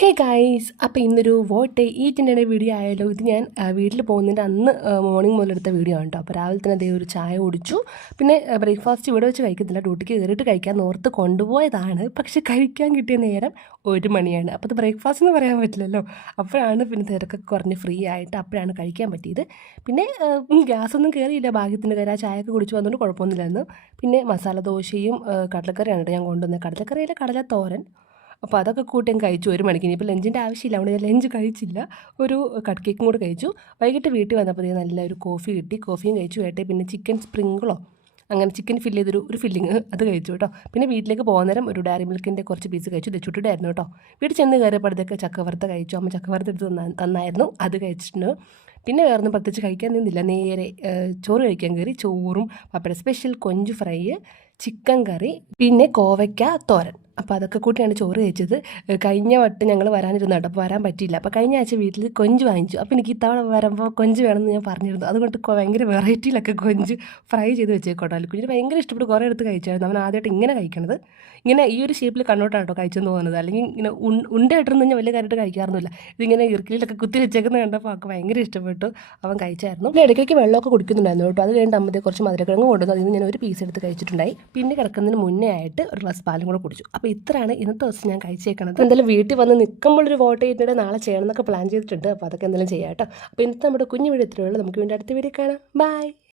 Hey guys, അപ്പോൾ ഇന്നൊരു vote ഈറ്റിൻ്റെ video ആയാലോ. ഇത് ഞാൻ വീട്ടിൽ പോകുന്നതിൻ്റെ അന്ന് മോർണിംഗ് മുതലെടുത്ത വീഡിയോ ആണ് കേട്ടോ. അപ്പോൾ രാവിലെ തന്നെ അതേ ഒരു ചായ കുടിച്ചു. പിന്നെ ബ്രേക്ക്ഫാസ്റ്റ് ഇവിടെ വെച്ച് കഴിക്കത്തില്ല, ഡ്യൂട്ടിക്ക് കയറിയിട്ട് കഴിക്കാൻ ഓർത്ത് കൊണ്ടുപോയതാണ്. പക്ഷേ കഴിക്കാൻ കിട്ടിയ നേരം 1 മണിയാണ്. അപ്പോൾ അത് ബ്രേക്ക്ഫാസ്റ്റ് എന്ന് പറയാൻ പറ്റില്ലല്ലോ. അപ്പോഴാണ് പിന്നെ തിരക്കൊക്കെ കുറഞ്ഞ് ഫ്രീ ആയിട്ട് അപ്പോഴാണ് കഴിക്കാൻ പറ്റിയത്. പിന്നെ ഗ്യാസൊന്നും കയറിയില്ല, ഭാഗ്യത്തിൻ്റെ കാര്യം. ആ ചായയൊക്കെ കുടിച്ച് വന്നുകൊണ്ട് കുഴപ്പമൊന്നുമില്ലായിരുന്നു. പിന്നെ മസാല ദോശയും കടലക്കറിയാണ് കേട്ടോ ഞാൻ കൊണ്ടുവന്നത്. കടലക്കറിയിലെ കടലത്തോരൻ. അപ്പോൾ അതൊക്കെ കൂട്ടി കഴിച്ചു 1 മണിക്ക്. ഇനിയിപ്പോൾ ലഞ്ചിൻ്റെ ആവശ്യമില്ല, അതുകൊണ്ട് ഞാൻ ലഞ്ച് കഴിച്ചില്ല. ഒരു കട്ട് കേക്കും കൂടെ കഴിച്ചു. വൈകിട്ട് വീട്ടിൽ വന്നപ്പോൾ നല്ലൊരു കോഫി കിട്ടി. കോഫിയും കഴിച്ചു. പിന്നെ ചിക്കൻ സ്പ്രിങ്കിളോ അങ്ങനെ ചിക്കൻ ഫില്ല് ചെയ്തൊരു ഫില്ലിങ് അത് കഴിച്ചു കേട്ടോ. പിന്നെ വീട്ടിലേക്ക് പോകുന്ന നേരം ഒരു ഡയറി മിൽക്കിൻ്റെ കുറച്ച് പീസ് കഴിച്ചു. ഇത് ചുട്ടിട്ടായിരുന്നു കേട്ടോ. വീട്ടിൽ ചെന്ന് കയറിയപ്പോഴത്തേക്ക് ചക്കവറുത്ത കഴിച്ചു. അമ്മ ചക്കവറുത്ത എടുത്ത് തന്നായിരുന്നു, അത് കഴിച്ചിട്ടുണ്ട്. പിന്നെ വേറൊന്നും പ്രത്യേകിച്ച് കഴിക്കാൻ നിന്നില്ല. നേരെ ചോറ് കഴിക്കാൻ കയറി. ചോറും പപ്പട സ്പെഷ്യൽ, കൊഞ്ച് ഫ്രൈ, ചിക്കൻ കറി, പിന്നെ കോവയ്ക്ക തോരൻ. അപ്പോൾ അതൊക്കെ കൂട്ടിയാണ് ചോറ് കഴിച്ചത്. കഴിഞ്ഞ വട്ടം ഞങ്ങൾ വരാനിരുന്നു കേട്ടോ, അപ്പോൾ വരാൻ പറ്റിയില്ല. അപ്പോൾ കഴിഞ്ഞ ആഴ്ച വീട്ടിൽ കൊഞ്ച് വാങ്ങിച്ചു. അപ്പോൾ എനിക്ക് ഇത്തവണ വരുമ്പോൾ കൊഞ്ച് വേണമെന്ന് ഞാൻ പറഞ്ഞിരുന്നു. അതുകൊണ്ട് ഭയങ്കര വെറൈറ്റിയിലൊക്കെ കൊഞ്ച് ഫ്രൈ ചെയ്ത് വെച്ചേക്കോട്ടോ. കുഞ്ഞിന് ഭയങ്കര ഇഷ്ടപ്പെട്ട് കുറേ എടുത്ത് കഴിച്ചായിരുന്നു. അവൻ ആദ്യമായിട്ട് ഇങ്ങനെ കഴിക്കണത്. ഇങ്ങനെ ഈ ഒരു ഷേപ്പിൽ കണ്ണോട്ടാണ് കേട്ടോ കഴിച്ചെന്ന് പോകുന്നത്. അല്ലെങ്കിൽ ഇങ്ങനെ ഉണ്ടയിട്ടിരുന്ന് കഴിഞ്ഞാൽ വലിയ കാര്യമായിട്ട് കഴിക്കാറൊന്നുമില്ല. ഇതിങ്ങനെ ഇറുക്കിലൊക്കെ കുത്തി വെച്ചേക്കുന്നത് കണ്ടപ്പോൾ അവൾക്ക് ഭയങ്കര ഇഷ്ടപ്പെട്ടു. അവൻ കഴിച്ചായിരുന്നു. പിന്നെ ഇടയ്ക്ക് വെള്ളമൊക്കെ കുടിക്കുന്നുണ്ടായിരുന്നു കേട്ടോ. അത് കഴിഞ്ഞിട്ട് അമ്മത്തെ കുറച്ച് മധുരക്കിഴങ്ങ് കൊണ്ടുവന്നു. അതിന് ഞാൻ ഒരു പീസ് എടുത്ത് കഴിച്ചിട്ടുണ്ടായി. പിന്നെ കിടക്കുന്നതിന് മുന്നേ ആയിട്ട് ഒരു ഗ്ലാസ് പാലും കൂടെ കുടിച്ചു. അപ്പോൾ ഇത്രയാണ് ഇന്നത്തെ ദിവസം ഞാൻ കഴിച്ചേക്കണത്. എന്തായാലും വീട്ടിൽ വന്ന് നിൽക്കുമ്പോഴൊരു വോട്ട് ചെയ്തിട്ട് നാളെ ചെയ്യണം എന്നൊക്കെ പ്ലാൻ ചെയ്തിട്ടുണ്ട്. അപ്പോൾ അതൊക്കെ എന്തെങ്കിലും ചെയ്യാം കേട്ടോ. അപ്പോൾ ഇന്നത്തെ നമ്മുടെ കുഞ്ഞു വീഡിയോ ഇത്രയേ ഉള്ളൂ. നമുക്ക് വീണ്ടും അടുത്ത വീഡിയോ കാണാം. ബൈ.